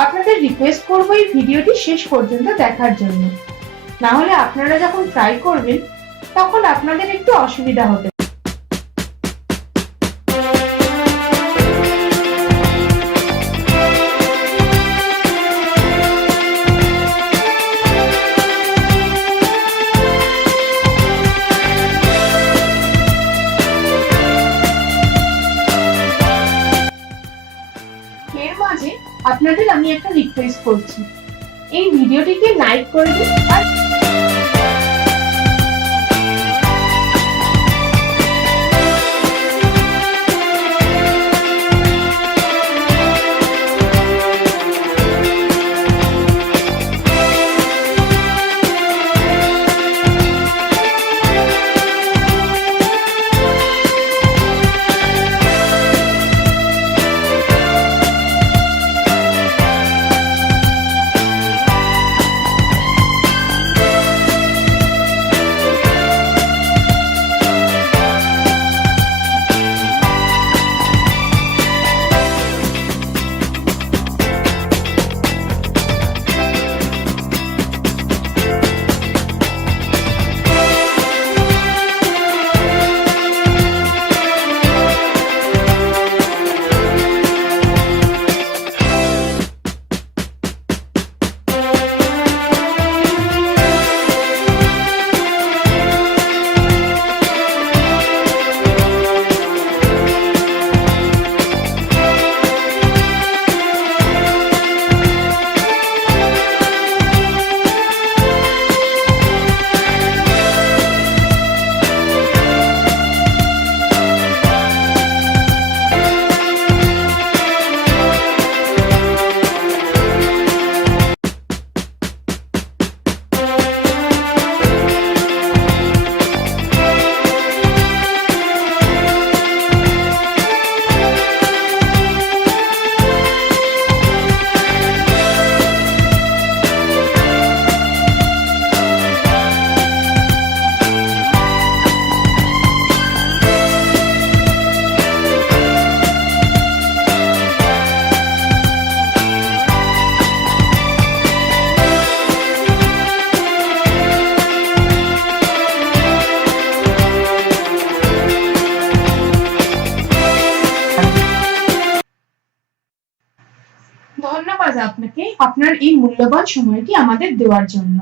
আপনাদের রিকোয়েস্ট করব এই ভিডিওটি শেষ পর্যন্ত দেখার জন্য, না হলে আপনারা যখন ট্রাই করবেন তখন আপনাদের একটু অসুবিধা হতে পারে। এর মাঝে আপনাদের আমি একটা রিকোয়েস্ট করছি, এই ভিডিওটিকে লাইক করে দিন আর ধন্যবাদ আপনাকে আপনার এই মূল্যবান সময়টি আমাদের দেওয়ার জন্য।